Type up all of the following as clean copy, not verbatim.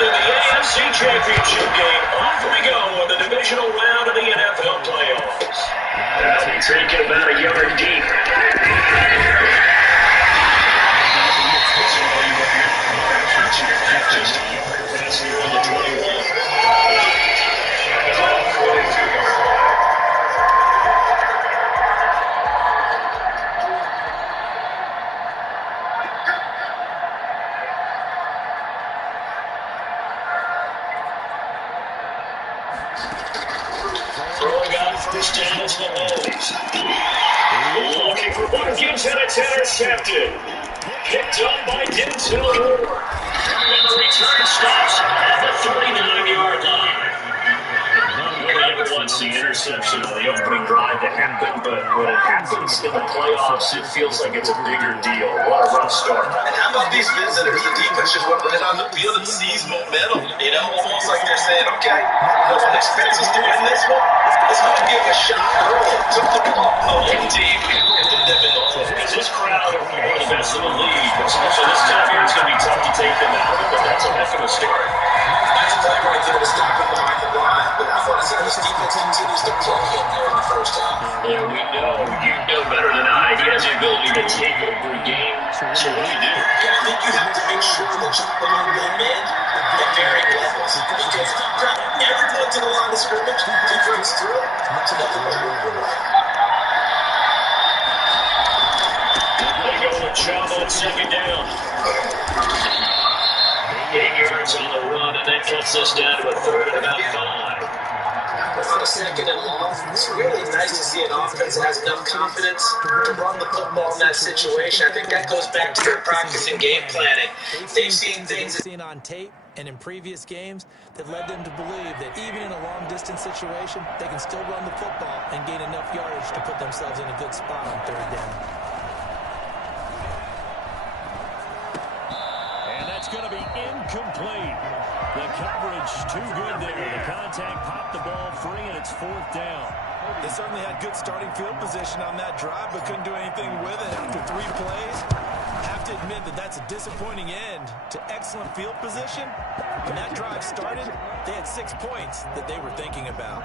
in the AFC Championship game. Off we go in the divisional round of the NFL playoffs. That'll be taken about a yard deep. Passing on the 21. Throwing out first down is Mahomes. Looking for Watkins, and it's intercepted. Picked up by Denzel Ward. And the return stops at the 39-yard line. Never once the interception on the opening drive to happen, but when it happens in the playoffs, it feels like it's a bigger deal. What a rough start. And how about these visitors? The defense just went right on the field and seized momentum. Almost like they're saying, okay, no one expects us to win this one. Let's go give it a shot early. Took the ball from the home team and put them in the hole. This crowd are one of the best in the league. So this time here, it's going to be tough to take them out, but that's a heck of a start. That's a play right there to stop it behind the line. But I want to say this defense continues to play in there in the first half. Yeah, we know. You know better than I. He has the ability to take over a game. So what do you do? Yeah, I think you have to make sure that you bring them in at varying levels. Because if you grab everyone to the line of scrimmage, he brings through it. So nothing but room for right. They go with Chubb on second down. 8 yards on the run, and that cuts us down to a third and about 5. On a second and long, it's really nice to see an offense that has enough confidence to run the football in that situation. I think that goes back to their practice and game planning. They've seen things on tape and in previous games that led them to believe that even in a long-distance situation, they can still run the football and gain enough yardage to put themselves in a good spot on third down. And that's going to be incomplete. The coverage too good there. The contact popped the ball free, and it's fourth down. They certainly had good starting field position on that drive, but couldn't do anything with it after 3 plays. I have to admit that that's a disappointing end to excellent field position. When that drive started, they had 6 points that they were thinking about.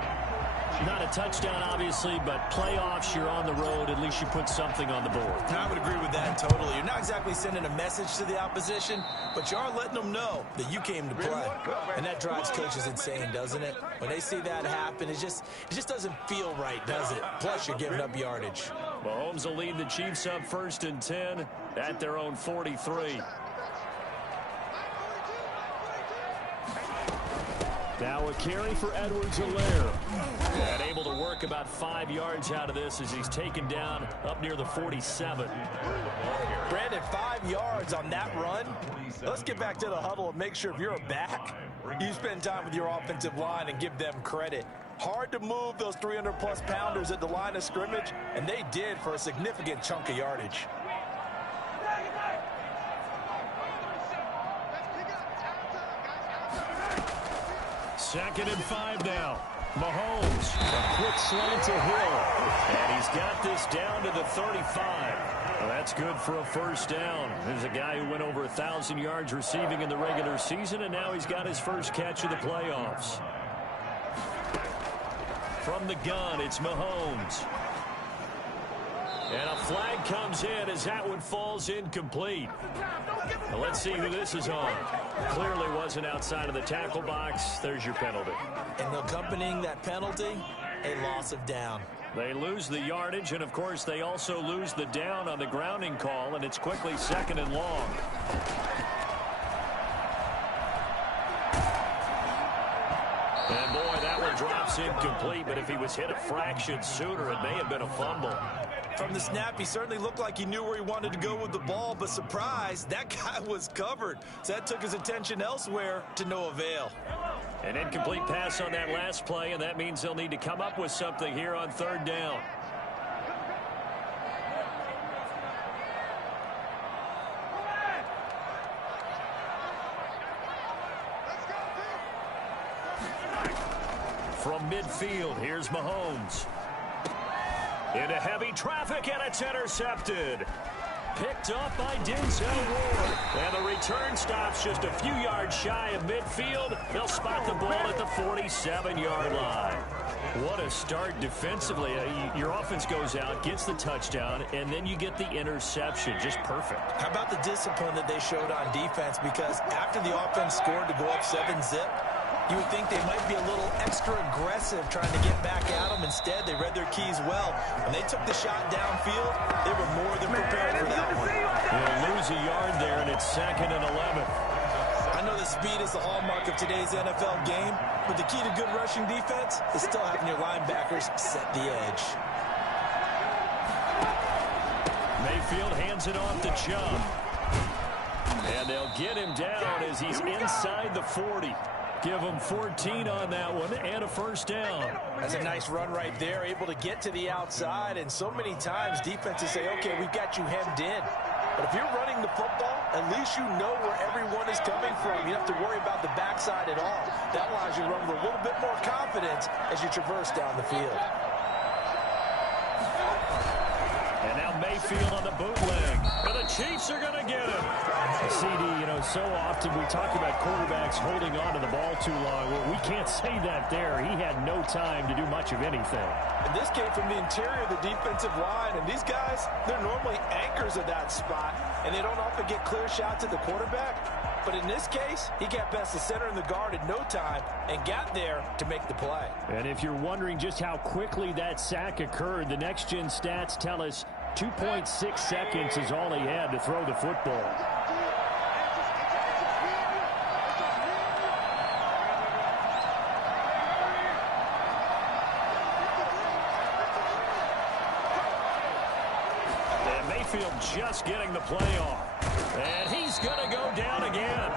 Not a touchdown, obviously, but playoffs, you're on the road. At least you put something on the board. I would agree with that totally. You're not exactly sending a message to the opposition, but you are letting them know that you came to play. And that drives coaches insane, doesn't it? When they see that happen, it just doesn't feel right, does it? Plus, you're giving up yardage. Mahomes will lead the Chiefs up 1st and 10 at their own 43. Now a carry for Edwards-Helaire. And able to work about 5 yards out of this as he's taken down up near the 47. Brandon, 5 yards on that run. Let's get back to the huddle and make sure if you're a back, you spend time with your offensive line and give them credit. Hard to move those 300-plus pounders at the line of scrimmage, and they did for a significant chunk of yardage. 2nd and 5 now. Mahomes, a quick slant to Hill. And he's got this down to the 35. Well, that's good for a first down. There's a guy who went over 1,000 yards receiving in the regular season, and now he's got his first catch of the playoffs. From the gun, it's Mahomes. And a flag comes in as that one falls incomplete. Well, let's see who this is on. Clearly wasn't outside of the tackle box. There's your penalty. And accompanying that penalty, a loss of down. They lose the yardage, and, of course, they also lose the down on the grounding call, and it's quickly 2nd and long. And, boy, that one drops incomplete, but if he was hit a fraction sooner, it may have been a fumble. From the snap, he certainly looked like he knew where he wanted to go with the ball, but surprise, that guy was covered. So that took his attention elsewhere to no avail. An incomplete pass on that last play, and that means they'll need to come up with something here on 3rd down. From midfield, here's Mahomes. Into heavy traffic, and it's intercepted. picked up by Denzel Ward. And the return stops just a few yards shy of midfield. They'll spot the ball at the 47-yard line. What a start defensively. Your offense goes out, gets the touchdown, and then you get the interception. Just perfect. How about the discipline that they showed on defense? Because after the offense scored to go up 7-zip, you would think they might be a little extra aggressive trying to get back at them. Instead, they read their keys well. When they took the shot downfield, they were more than prepared for that one. They'll lose a yard there, and it's 2nd and 11. I know the speed is the hallmark of today's NFL game, but the key to good rushing defense is still having your linebackers set the edge. Mayfield hands it off to Chubb. And they'll get him down as he's inside the 40. Give him 14 on that one and a first down. That's a nice run right there, able to get to the outside. And so many times defenses say, okay, we've got you hemmed in. But if you're running the football, at least you know where everyone is coming from. You don't have to worry about the backside at all. That allows you to run with a little bit more confidence as you traverse down the field. And now Mayfield on the bootleg. And the Chiefs are going to get him. CD, so often we talk about quarterbacks holding on to the ball too long. Well, we can't say that there. He had no time to do much of anything. And this came from the interior of the defensive line. And these guys, they're normally anchors of that spot. And they don't often get clear shots at the quarterback. But in this case, he got past the center and the guard in no time and got there to make the play. And if you're wondering just how quickly that sack occurred, the next-gen stats tell us 2.6 seconds is all he had to throw the football. And Mayfield just getting the play off. And he's going to go down again.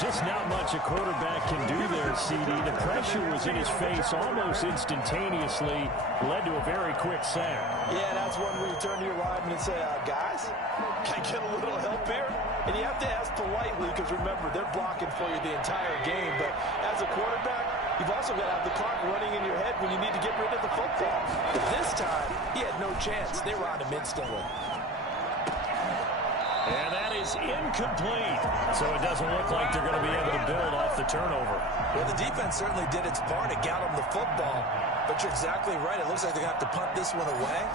Just not much a quarterback can do there, CD. The pressure was in his face almost instantaneously, led to a very quick sack. Yeah, that's one where you turn to your lineman and say, guys, can I get a little help here? And you have to ask politely because, remember, they're blocking for you the entire game. But as a quarterback, you've also got to have the clock running in your head when you need to get rid of the football. But this time, he had no chance. They were on him instantly. And that is incomplete. So it doesn't look like they're going to be able to build off the turnover. Well, the defense certainly did its part. It got them the football. But you're exactly right. It looks like they're going to have to punt this one away.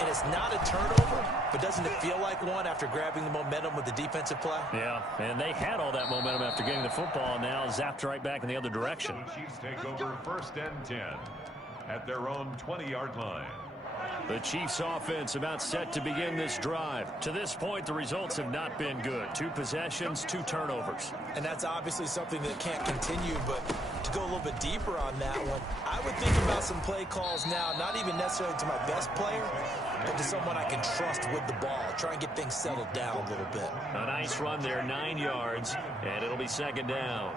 And it's not a turnover, but doesn't it feel like one after grabbing the momentum with the defensive play? Yeah, and they had all that momentum after getting the football, and now zapped right back in the other direction. The Chiefs take over 1st and 10 at their own 20-yard line. The Chiefs offense about set to begin this drive. To this point, the results have not been good. 2 possessions, 2 turnovers. And that's obviously something that can't continue, but to go a little bit deeper on that one, I would think about some play calls now, not even necessarily to my best player, but to someone I can trust with the ball. Try and get things settled down a little bit. A nice run there, 9 yards, and it'll be 2nd down.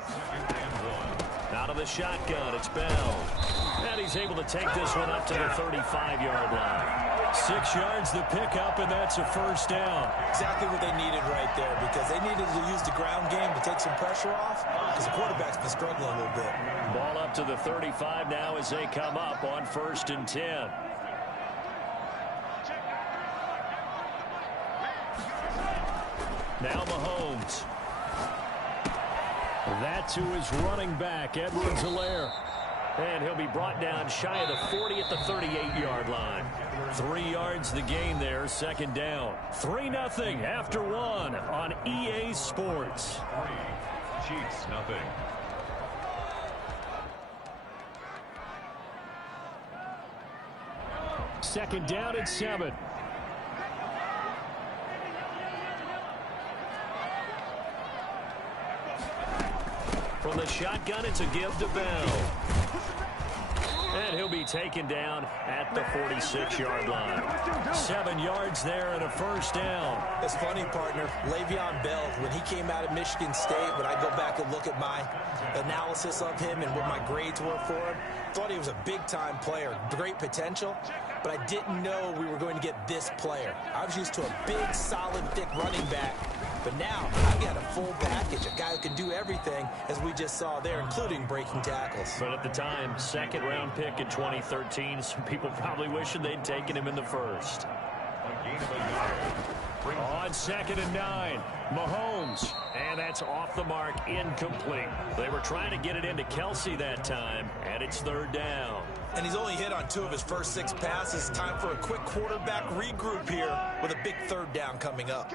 Out of the shotgun, it's Bell. And he's able to take this one up to the 35-yard line. 6 yards to pick up, and that's a first down. Exactly what they needed right there, because they needed to use the ground game to take some pressure off, because the quarterback's been struggling a little bit. Ball up to the 35 now as they come up on 1st and 10. Now Mahomes. That to his running back, Edwards-Helaire. And he'll be brought down shy of the 40 at the 38-yard line. 3 yards the gain there, 2nd down. 3-0 after 1 on EA Sports. Chiefs, nothing. Second down at 7. From the shotgun, it's a give to Bell. And he'll be taken down at the 46-yard line. 7 yards there and a first down. It's funny, partner. Le'Veon Bell, when he came out of Michigan State, when I go back and look at my analysis of him and what my grades were for him, thought he was a big-time player, great potential, but I didn't know we were going to get this player. I was used to a big, solid, thick running back. But now, I've got a full package, a guy who can do everything, as we just saw there, including breaking tackles. But at the time, 2nd-round pick in 2013, some people probably wishing they'd taken him in the 1st. A gain of a yard. brings On 2nd and 9, Mahomes. And that's off the mark, incomplete. They were trying to get it into Kelsey that time, and it's 3rd down. And he's only hit on 2 of his first 6 passes. Time for a quick quarterback regroup here with a big 3rd down coming up.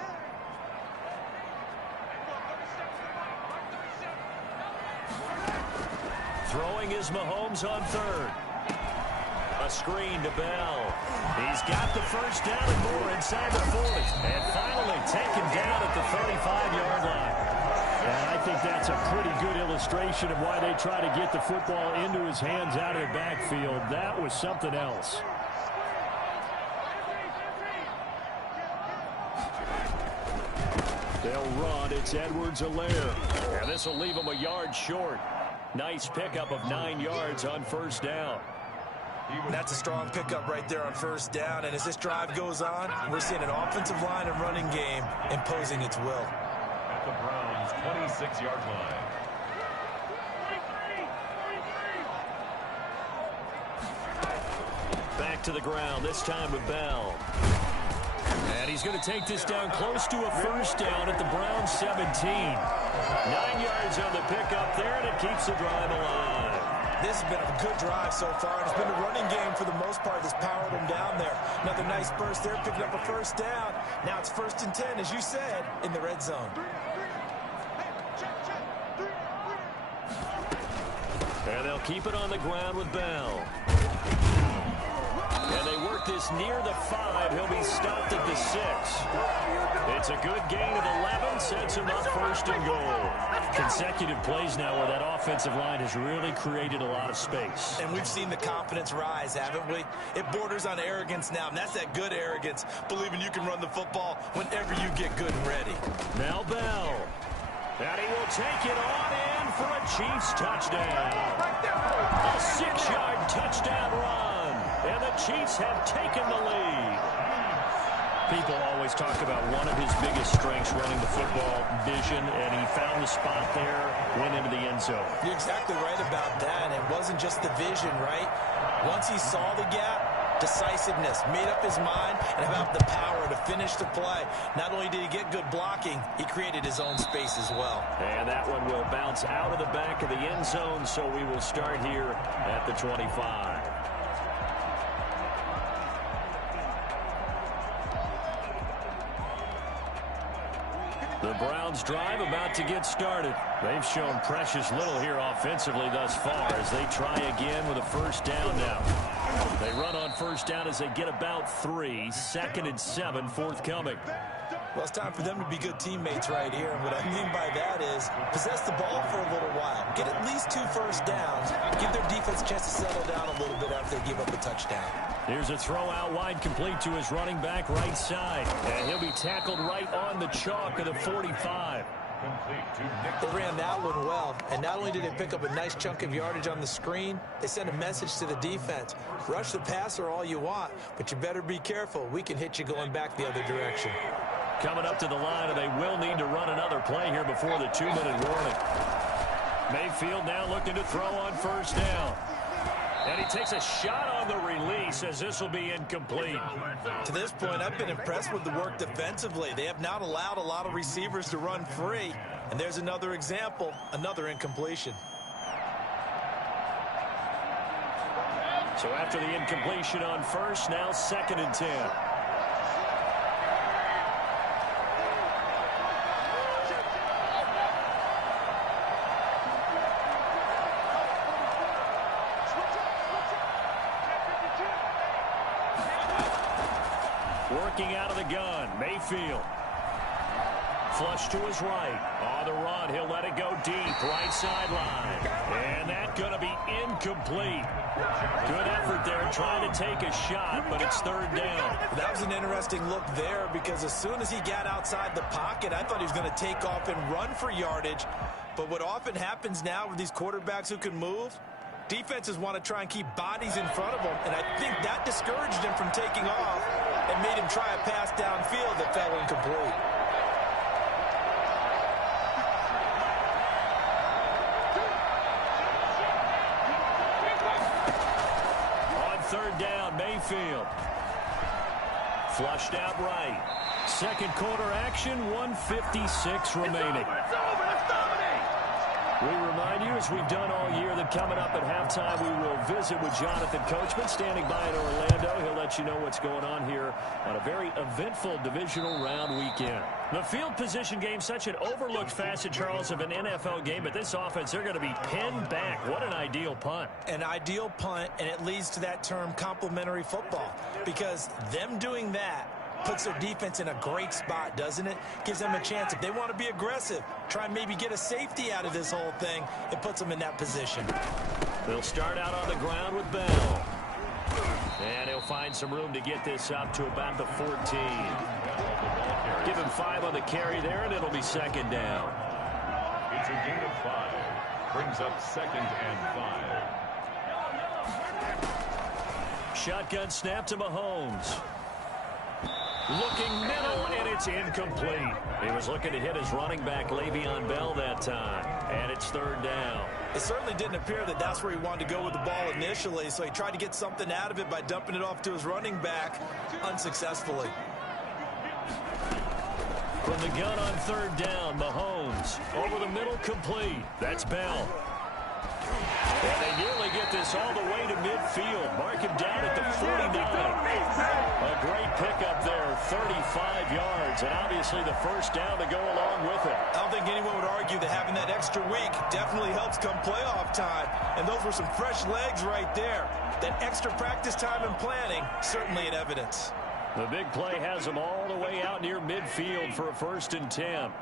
Throwing is Mahomes on 3rd. A screen to Bell. He's got the first down and more inside the 40. And finally taken down at the 35-yard line. And I think that's a pretty good illustration of why they try to get the football into his hands out of the backfield. That was something else. They'll run. It's Edwards-Helaire. And this will leave him a yard short. Nice pickup of 9 yards on 1st down. That's a strong pickup right there on 1st down. And as this drive goes on, we're seeing an offensive line and running game imposing its will. at the Browns' 26-yard line. Back to the ground, this time with Bell. And he's going to take this down close to a first down at the Browns' 17. 9 yards on the pickup there, and it keeps the drive alive. This has been a good drive so far, and it's been a running game for the most part that's powered them down there. Another nice burst there, picking up a first down. Now it's 1st and 10, as you said, in the red zone. And they'll keep it on the ground with Bell. And they work this near the 5. He'll be stopped at the 6. It's a good gain of 11. Sets him up 1st and goal. Consecutive plays now where that offensive line has really created a lot of space. And we've seen the confidence rise, haven't we? It borders on arrogance now, and that's that good arrogance, believing you can run the football whenever you get good and ready. Now Bell. And he will take it on in for a Chiefs touchdown. A 6-yard touchdown run. And the Chiefs have taken the lead. People always talk about one of his biggest strengths running the football, vision, and he found the spot there, went into the end zone. You're exactly right about that. It wasn't just the vision, right? Once he saw the gap, decisiveness, made up his mind, and about the power to finish the play. Not only did he get good blocking, he created his own space as well. And that one will bounce out of the back of the end zone, so we will start here at the 25. The Browns drive about to get started. They've shown precious little here offensively thus far as they try again with a first down now. They run on first down as they get about 3. 2nd and 7 forthcoming. Well, it's time for them to be good teammates right here. And what I mean by that is possess the ball for a little while. Get at least 2 first downs. Give their defense a chance to settle down a little bit after they give up a touchdown. Here's a throw out wide complete to his running back right side. And he'll be tackled right on the chalk of the 45. They ran that one well, and not only did they pick up a nice chunk of yardage on the screen, they sent a message to the defense. Rush the passer all you want, but you better be careful. We can hit you going back the other direction. Coming up to the line, and they will need to run another play here before the 2-minute warning. Mayfield now looking to throw on first down. And he takes a shot on the release as this will be incomplete. To this point, I've been impressed with the work defensively. They have not allowed a lot of receivers to run free. And there's another example, another incompletion. So after the incompletion on first, now 2nd and 10. Working out of the gun, Mayfield. Flush to his right. On the run, he'll let it go deep, right sideline. And that's going to be incomplete. Good effort there, trying to take a shot, but it's 3rd down. That was an interesting look there because as soon as he got outside the pocket, I thought he was going to take off and run for yardage. But what often happens now with these quarterbacks who can move, defenses want to try and keep bodies in front of them, and I think that discouraged him from taking off and made him try a pass downfield that fell incomplete. On 3rd down, Mayfield. Flushed out right. Second quarter action, 1:56 remaining. We remind you, as we've done all year, that coming up at halftime, we will visit with Jonathan Coachman standing by in Orlando. He'll let you know what's going on here on a very eventful divisional round weekend. The field position game, such an overlooked facet, Charles, of an NFL game, but this offense, they're going to be pinned back. What an ideal punt. An ideal punt, and it leads to that term complementary football, because them doing that puts their defense in a great spot, doesn't it? Gives them a chance. If they want to be aggressive, try and maybe get a safety out of this whole thing, it puts them in that position. They'll start out on the ground with Bell. And he'll find some room to get this up to about the 14. Give him 5 on the carry there, and it'll be second down. It's a gain of 5. Brings up 2nd and 5. Shotgun snap to Mahomes. Looking middle, and it's incomplete. He was looking to hit his running back, Le'Veon Bell, that time. And it's third down. It certainly didn't appear that that's where he wanted to go with the ball initially, so he tried to get something out of it by dumping it off to his running back unsuccessfully. From the gun on third down, Mahomes. Over the middle, complete. That's Bell. And they nearly get this all the way to midfield. Mark him down at the 49. A great pickup there, 35 yards, and obviously the first down to go along with it. I don't think anyone would argue that having that extra week definitely helps come playoff time, and those were some fresh legs right there. That extra practice time and planning, certainly in evidence. The big play has them all the way out near midfield for a 1st and 10.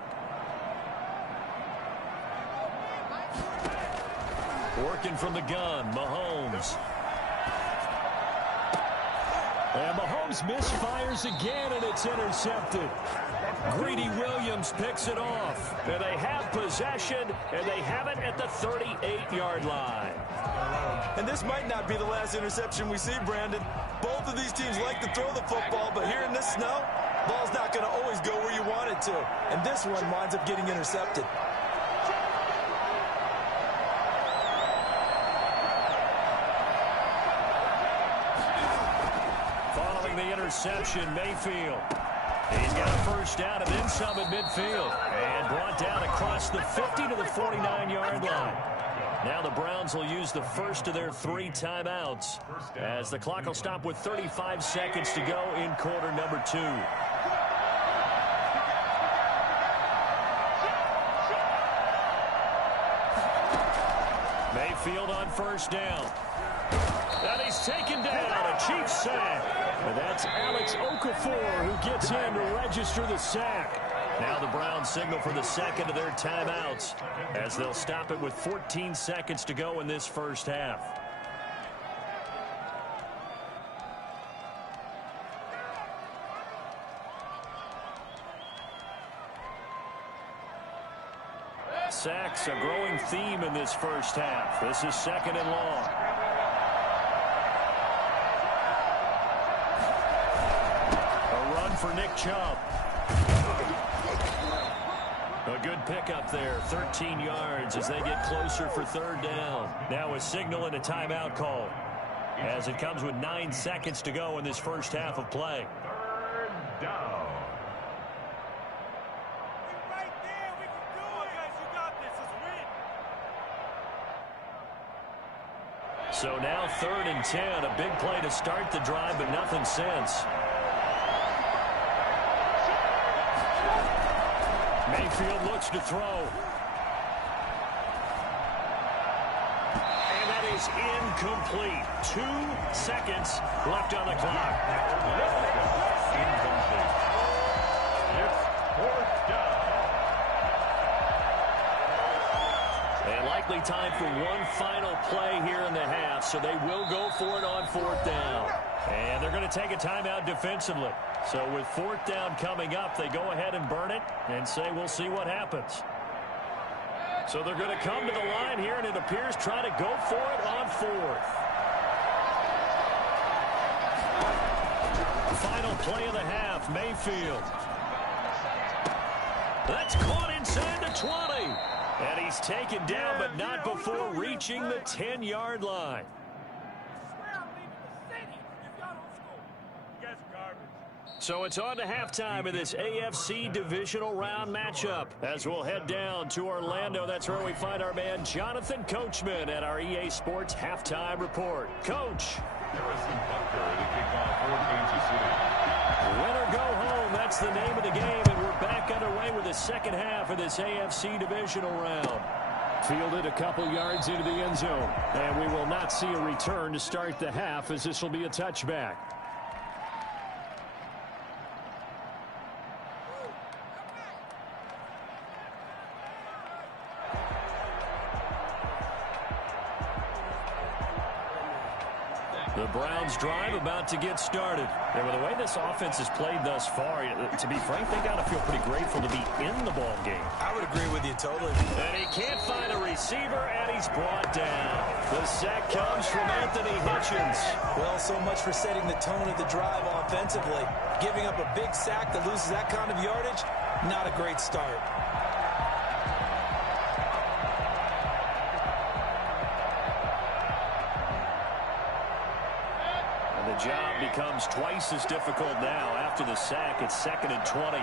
Working from the gun, Mahomes. And Mahomes misfires again, and it's intercepted. Greedy Williams picks it off. And they have possession, and they have it at the 38-yard line. And this might not be the last interception we see, Brandon. Both of these teams like to throw the football, but here in this snow, ball's not going to always go where you want it to. And this one winds up getting intercepted. Interception, Mayfield. He's got a first down and then some at midfield. And brought down across the 50 to the 49-yard line. Now the Browns will use the first of their 3 timeouts as the clock will stop with 35 seconds to go in quarter number 2. Mayfield on first down. And he's taken down, a Chiefs sack. And that's Alex Okafor who gets in to register the sack. Now the Browns signal for the second of their timeouts as they'll stop it with 14 seconds to go in this first half. Sacks, a growing theme in this first half. This is 2nd and long. For Nick Chubb. A good pickup there, 13 yards as they get closer for third down. Now a signal and a timeout call as it comes with 9 seconds to go in this first half of play. 3rd down. Right there, we can do it, guys. You got this. Let's win. So now 3rd and 10, a big play to start the drive, but nothing since. Mayfield looks to throw. And that is incomplete. 2 seconds left on the clock. Incomplete. It's 4th down. And likely time for one final play here in the half, so they will go for it on 4th down. And they're going to take a timeout defensively. So with 4th down coming up, they go ahead and burn it and say we'll see what happens. So they're going to come to the line here, and it appears try to go for it on 4th. Final play of the half, Mayfield. That's caught inside the 20. And he's taken down, but not before reaching the 10-yard line. I swear I'm leaving the city if y'all don't score. You guys are garbage. So it's on to halftime of this AFC divisional round matchup. As we'll head down to Orlando, that's where we find our man Jonathan Coachman at our EA Sports Halftime Report. Coach. Harrison Butker to kick off for Kansas City. Win or go home, that's the name of the game, and we're back underway with the second half of this AFC divisional round. Fielded a couple yards into the end zone, and we will not see a return to start the half, as this will be a touchback. The Browns drive about to get started. And with the way this offense has played thus far, to be frank, they got to feel pretty grateful to be in the ball game. I would agree with you totally. And he can't find a receiver, and he's brought down. The sack comes from Anthony Hitchens. Well, so much for setting the tone of the drive offensively. Giving up a big sack that loses that kind of yardage, not a great start. The job becomes twice as difficult now after the sack. It's 2nd and 20.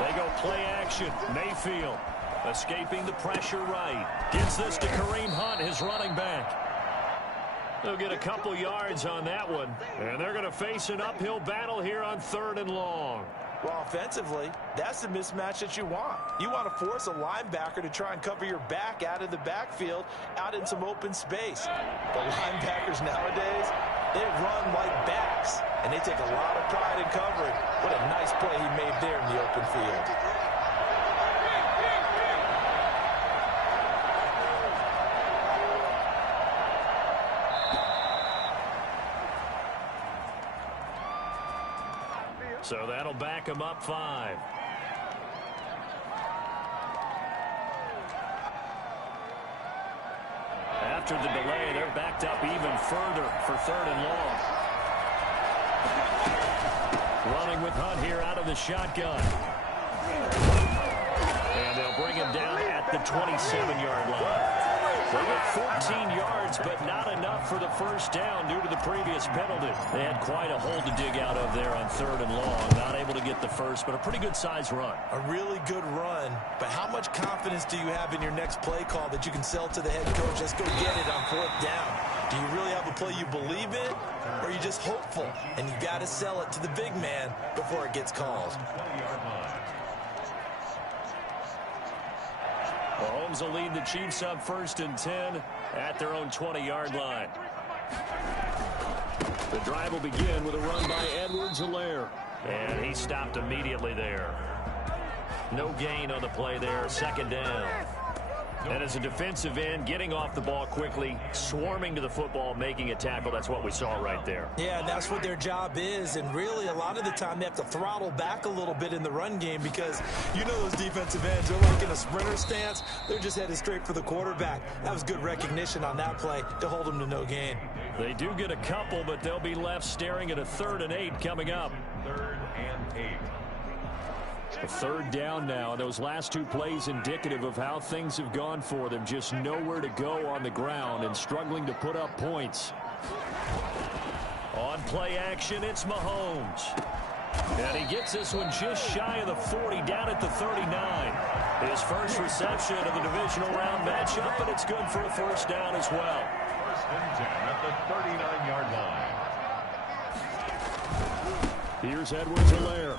They go play action. Mayfield escaping the pressure right. Gets this to Kareem Hunt, his running back. They'll get a couple yards on that one. And they're going to face an uphill battle here on 3rd and long. Well, offensively, that's the mismatch that you want. You want to force a linebacker to try and cover your back out of the backfield, out in some open space. The linebackers nowadays, they run like backs, and they take a lot of pride in covering. What a nice play he made there in the open field. So that'll back him up 5. After the delay, they're backed up even further for 3rd and long. Running with Hunt here out of the shotgun. And they'll bring him down at the 27-yard line. They got 14 yards, but not enough for the first down due to the previous penalty. They had quite a hole to dig out of there on 3rd and long. Not able to get the first, but a pretty good-sized run. A really good run, but how much confidence do you have in your next play call that you can sell to the head coach? Let's go get it on 4th down. Do you really have a play you believe in, or are you just hopeful? And you got to sell it to the big man before it gets called. Mahomes will lead the Chiefs up 1st and 10 at their own 20-yard line. The drive will begin with a run by Edwards-Helaire. And he stopped immediately there. No gain on the play there, 2nd down. And as a defensive end, getting off the ball quickly, swarming to the football, making a tackle, that's what we saw right there. Yeah, that's what their job is, and really a lot of the time they have to throttle back a little bit in the run game because you know those defensive ends, they're like in a sprinter stance. They're just headed straight for the quarterback. That was good recognition on that play to hold them to no gain. They do get a couple, but they'll be left staring at a 3rd and 8 coming up. 3rd and 8. A 3rd down now. Those last 2 plays indicative of how things have gone for them. Just nowhere to go on the ground and struggling to put up points. On play action, it's Mahomes. And he gets this one just shy of the 40, down at the 39. His first reception of the divisional round matchup, but it's good for a 1st down as well. 1st and 10 at the 39-yard line. Here's Edwards-Helaire.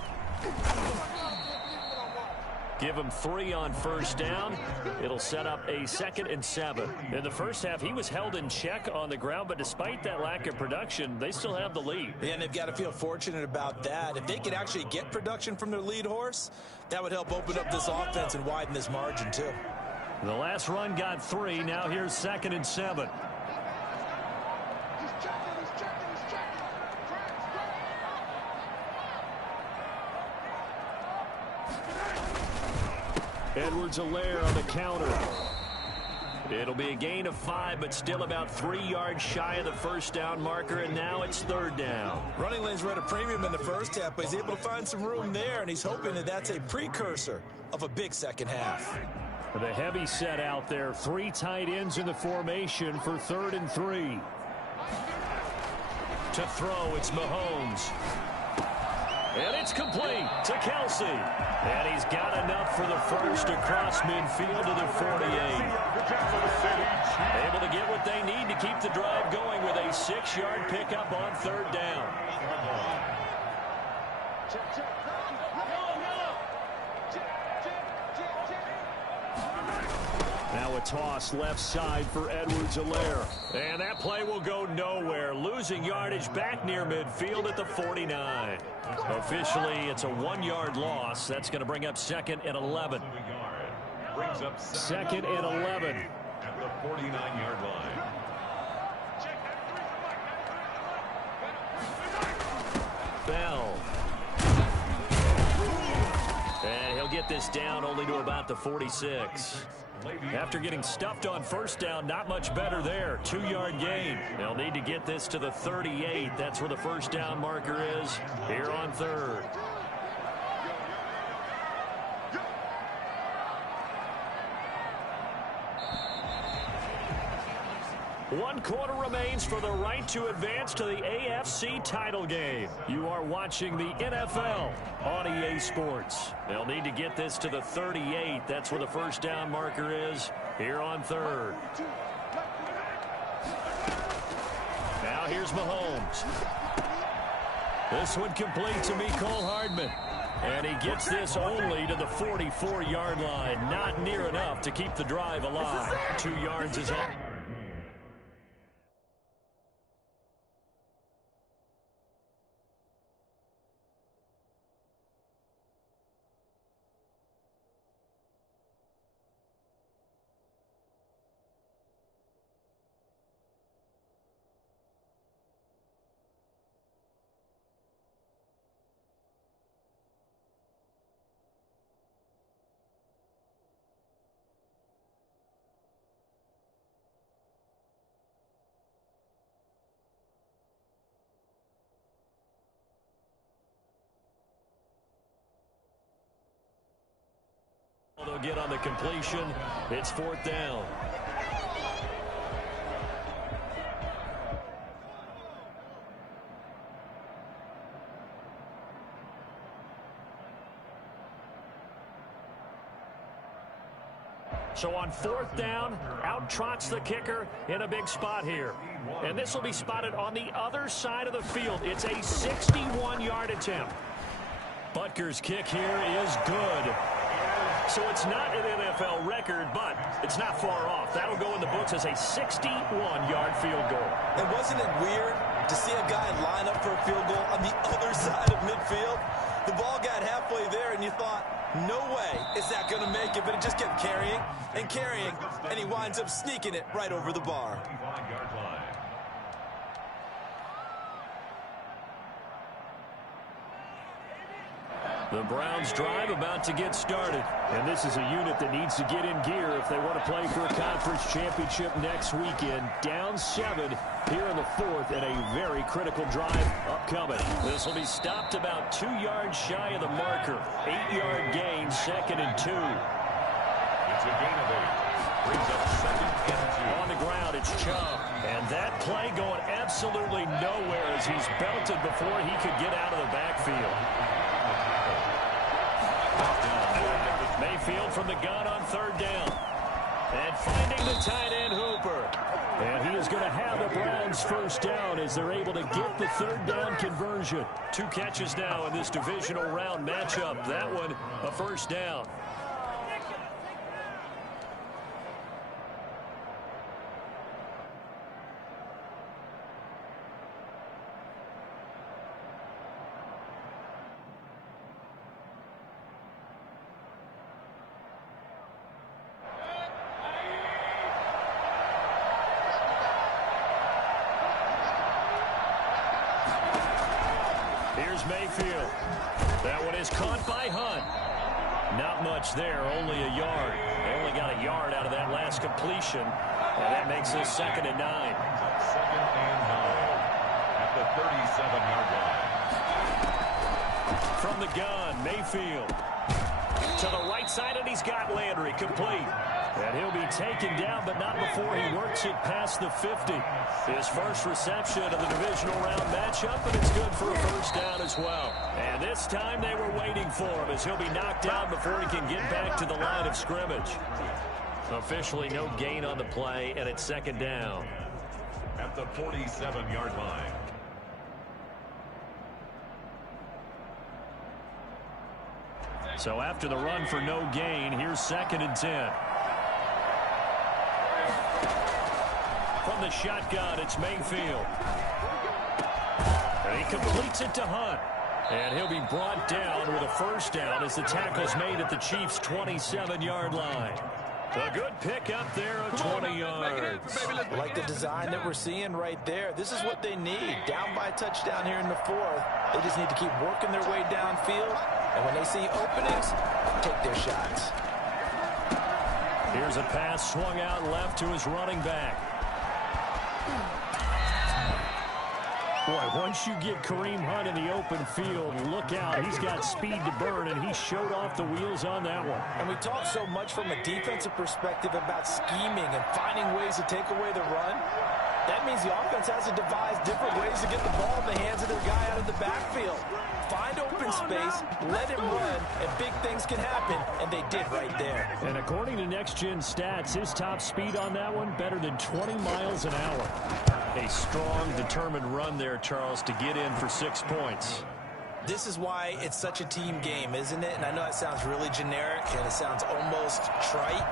Give him 3 on 1st down. It'll set up a 2nd and 7. In the first half, he was held in check on the ground, but despite that lack of production, they still have the lead. Yeah, and they've got to feel fortunate about that. If they could actually get production from their lead horse, that would help open up this offense and widen this margin too. The last run got 3. Now here's 2nd and 7. Edwards-Helaire on the counter. It'll be a gain of 5, but still about 3 yards shy of the 1st down marker, and now it's 3rd down. Running lanes were at a premium in the first half, but he's able to find some room there, and he's hoping that that's a precursor of a big second half. The heavy set out there. 3 tight ends in the formation for 3rd and 3. To throw, it's Mahomes. And it's complete to Kelsey. And he's got enough for the first across midfield to the 48. Able to get what they need to keep the drive going with a 6-yard pickup on third down. Now a toss left side for Edwards-Helaire. And that play will go nowhere. Losing yardage back near midfield at the 49. Officially, it's a 1-yard loss. That's going to bring up 2nd and 11. Brings up 2nd and 11. At the 49-yard line. Bell. And he'll get this down only to about the 46. After getting stuffed on first down, not much better there. 2-yard gain. They'll need to get this to the 38. That's where the first down marker is here on third. One quarter remains for the right to advance to the AFC title game. You are watching the NFL on EA Sports. They'll need to get this to the 38. That's where the first down marker is here on third. Now here's Mahomes. This one complete to Mecole Hardman. And he gets this only to the 44-yard line. Not near enough to keep the drive alive. 2 yards is all. They'll get on the completion. It's 4th down. So on 4th down, out trots the kicker in a big spot here. And this will be spotted on the other side of the field. It's a 61-yard attempt. Butker's kick here is good. So it's not an NFL record, but it's not far off. That'll go in the books as a 61-yard field goal. And wasn't it weird to see a guy line up for a field goal on the other side of midfield? The ball got halfway there, and you thought, no way is that going to make it, but it just kept carrying and carrying, and he winds up sneaking it right over the bar. The Browns drive about to get started. And this is a unit that needs to get in gear if they want to play for a conference championship next weekend. Down 7 here in the 4th and a very critical drive upcoming. This will be stopped about 2 yards shy of the marker. 8-yard gain, 2nd and 2. It's a gain of 8. Brings up 2nd and 2. On the ground, it's Chubb. And that play going absolutely nowhere as he's belted before he could get out of the backfield. Mayfield from the gun on 3rd down. And finding the tight end Hooper. And he is going to have the Browns first down as they're able to get the 3rd down conversion. 2 catches now in this divisional round matchup. That one a first down. Mayfield. That one is caught by Hunt. Not much there, only a yard. They only got a yard out of that last completion, and that makes this 2nd and 9. 2nd and 9 at the 37-yard line. From the gun, Mayfield to the right side, and he's got Landry complete. And he'll be be taken down, but not before he works it past the 50. His first reception of the divisional round matchup, and it's good for a first down as well. And this time they were waiting for him as he'll be knocked down before he can get back to the line of scrimmage. Officially no gain on the play, and it's second down. At the 47-yard line. So after the run for no gain, here's 2nd and 10. From the shotgun, it's Mayfield. And he completes it to Hunt. And he'll be brought down with a first down as the tackle's made at the Chiefs' 27-yard line. A good pick up there of 20 yards. Like the design that we're seeing right there. This is what they need. Down by a touchdown here in the 4th. They just need to keep working their way downfield. And when they see openings, take their shots. Here's a pass swung out left to his running back. Boy, once you get Kareem Hunt in the open field, look out. He's got speed to burn, and he showed off the wheels on that one. And we talk so much from a defensive perspective about scheming and finding ways to take away the run. That means the offense has to devise different ways to get the ball in the hands of their guy out of the backfield. Find open space, let him run, and big things can happen, and they did right there. And according to Next Gen Stats, his top speed on that one, better than 20 miles an hour. A strong, determined run there, Charles, to get in for 6 points. This is why it's such a team game, isn't it? And I know it sounds really generic, and it sounds almost trite,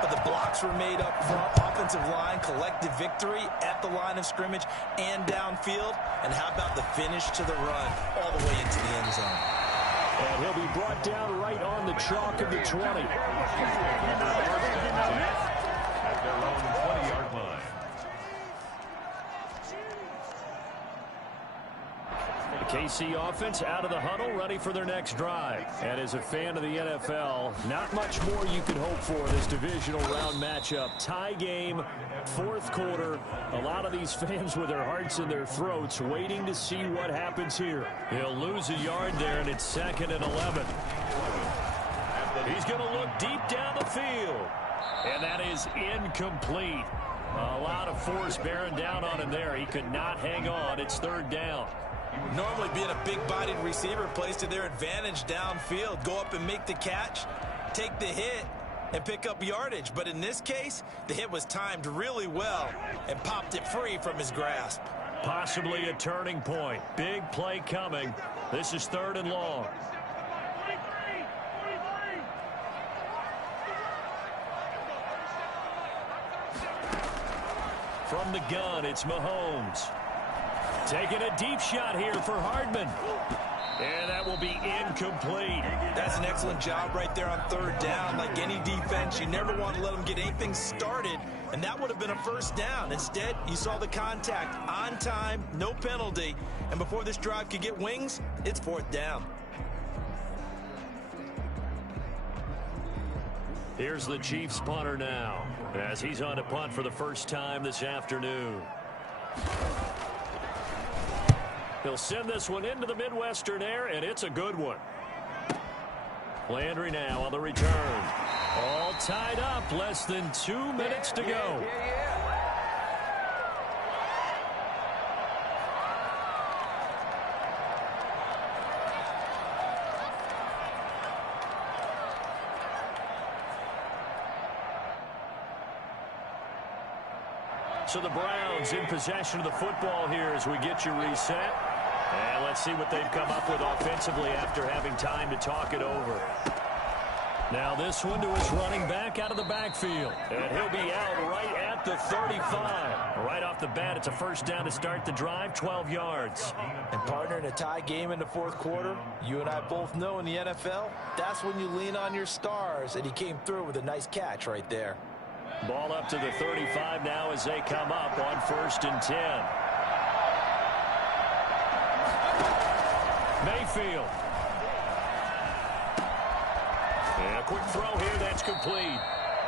but the blocks were made up front, offensive line, collective victory at the line of scrimmage and downfield. And how about the finish to the run all the way into the end zone? And he'll be brought down right on the chalk of the 20. At their own 20-yard line. The KC offense out of the huddle, ready for their next drive. And as a fan of the NFL, not much more you could hope for this divisional round matchup. Tie game, 4th quarter. A lot of these fans with their hearts in their throats waiting to see what happens here. He'll lose a yard there, and it's 2nd and 11. He's going to look deep down the field. And that is incomplete. A lot of force bearing down on him there. He could not hang on. It's 3rd down. Normally being a big-bodied receiver plays to their advantage downfield. Go up and make the catch, take the hit, and pick up yardage. But in this case, the hit was timed really well and popped it free from his grasp. Possibly a turning point. Big play coming. This is 3rd and long. From the gun, it's Mahomes. Taking a deep shot here for Hardman. And that will be incomplete. That's an excellent job right there on 3rd down. Like any defense, you never want to let them get anything started, and that would have been a first down. Instead, you saw the contact on time, no penalty, and before this drive could get wings, it's 4th down. Here's the Chiefs punter now, as he's on to punt for the first time this afternoon. He'll send this one into the Midwestern air, and it's a good one. Landry now on the return. All tied up, less than 2 minutes to go. So the Browns in possession of the football here as we get you reset. And let's see what they've come up with offensively after having time to talk it over. Now this one to his running back out of the backfield. And he'll be out right at the 35. Right off the bat, it's a first down to start the drive, 12 yards. And partner, in a tie game in the 4th quarter, you and I both know in the NFL, that's when you lean on your stars. And he came through with a nice catch right there. Ball up to the 35 now as they come up on 1st and 10. Mayfield. And a quick throw here, that's complete.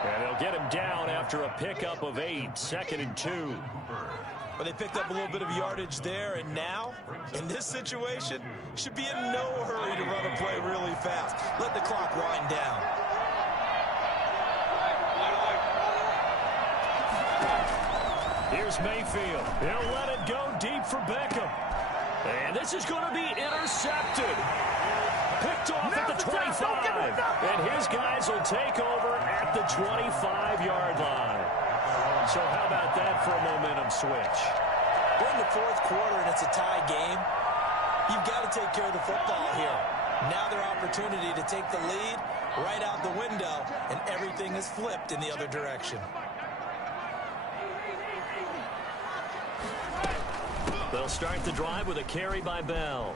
And they'll get him down after a pickup of 8, 2nd and 2. But they picked up a little bit of yardage there, and now, in this situation, should be in no hurry to run a play really fast. Let the clock wind down. Here's Mayfield. He'll let it go deep for Beckham. And this is going to be intercepted. Picked off at the 25. And his guys will take over at the 25-yard line. So how about that for a momentum switch? We're in the fourth quarter, and it's a tie game. You've got to take care of the football here. Now their opportunity to take the lead right out the window, and everything is flipped in the other direction. They'll start the drive with a carry by Bell.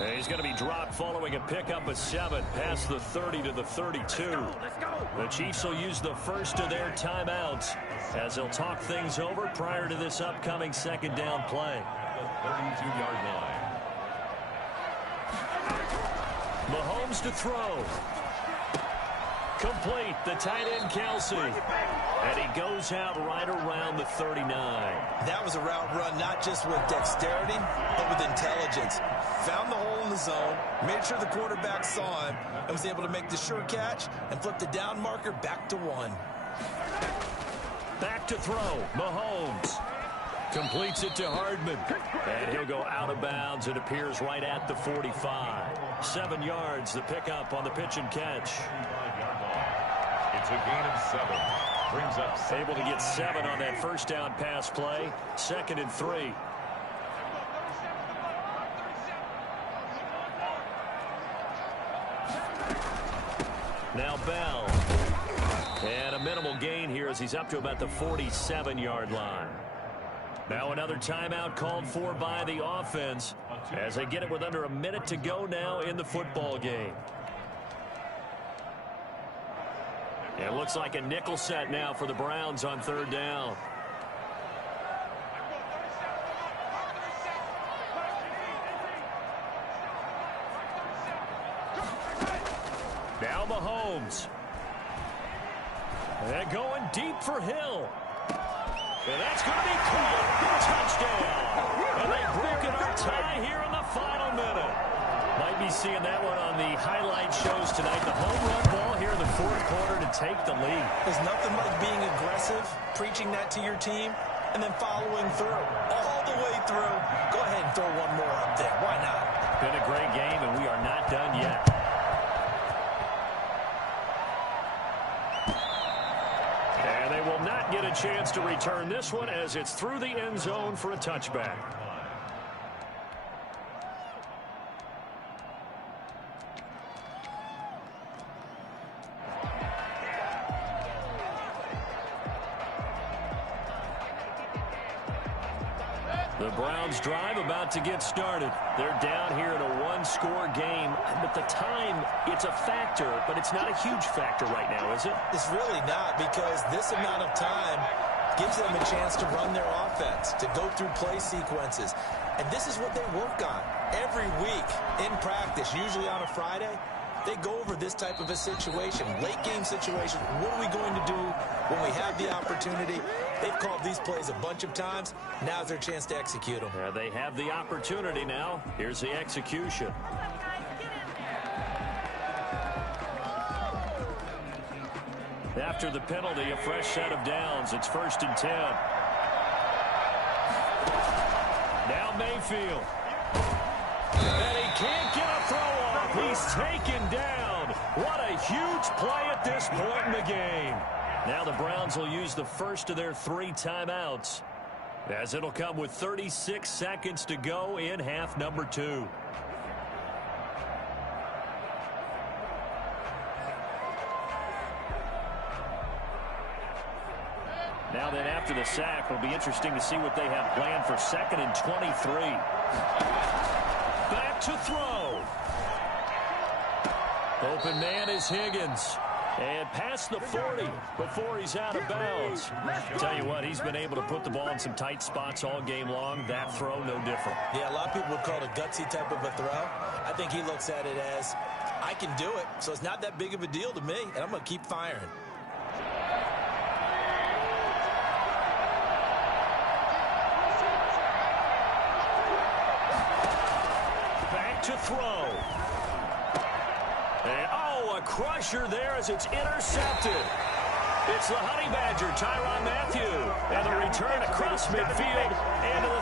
And he's going to be dropped following a pickup of 7 past the 30 to the 32. The Chiefs will use the first of their timeouts as they'll talk things over prior to this upcoming second down play. 32-yard line. Mahomes to throw. Complete, the tight end Kelsey. And he goes out right around the 39. That was a route run not just with dexterity, but with intelligence. Found the hole in the zone, made sure the quarterback saw him, and was able to make the sure catch and flip the down marker back to 1. Back to throw, Mahomes. Completes it to Hardman. And he'll go out of bounds. It appears right at the 45. 7 yards, the pickup on the pitch and catch. It's a gain of 7. Brings up 7. Able to get 7 on that first down pass play. 2nd and 3. Now Bell. And a minimal gain here as he's up to about the 47-yard line. Now another timeout called for by the offense as they get it with under a minute to go now in the football game. It looks like a nickel set now for the Browns on 3rd down. Now Mahomes. And going deep for Hill. And that's going to be caught. Touchdown. And they've broken our tie here in the final minute. Might be seeing that one on the highlight shows tonight. The home run ball here in the fourth quarter to take the lead. There's nothing like being aggressive, preaching that to your team, and then following through. All the way through. Go ahead and throw one more up there. Why not? Been a great game, and we are not done yet. And they will not get a chance to return this one as it's through the end zone for a touchback. The Browns drive about to get started. They're down here in a one-score game, but the time, it's a factor, but it's not a huge factor right now, is it? It's really not, because this amount of time gives them a chance to run their offense, to go through play sequences. And this is what they work on every week in practice, usually on a Friday. They go over this type of a situation, late game situation. What are we going to do when we have the opportunity? They've called these plays a bunch of times. Now's their chance to execute them. They have the opportunity now. Here's the execution. After the penalty, a fresh set of downs. It's 1st and 10. Now Mayfield. And he can't get a throw off. He's taken down. What a huge play at this point in the game. Now the Browns will use the first of their 3 timeouts, as it'll come with 36 seconds to go in half number 2. Now then, after the sack, it'll be interesting to see what they have planned for 2nd and 23. Back to throw. Open man is Higgins. And past the 40 before he's out of bounds. Tell you what, he's been able to put the ball in some tight spots all game long. That throw, no different. Yeah, a lot of people would call it a gutsy type of a throw. I think he looks at it as, I can do it, so it's not that big of a deal to me, and I'm going to keep firing. Back to throw. And, oh, a crusher there as it's intercepted. It's the Honey Badger, Tyrann Mathieu. And the return across midfield and to the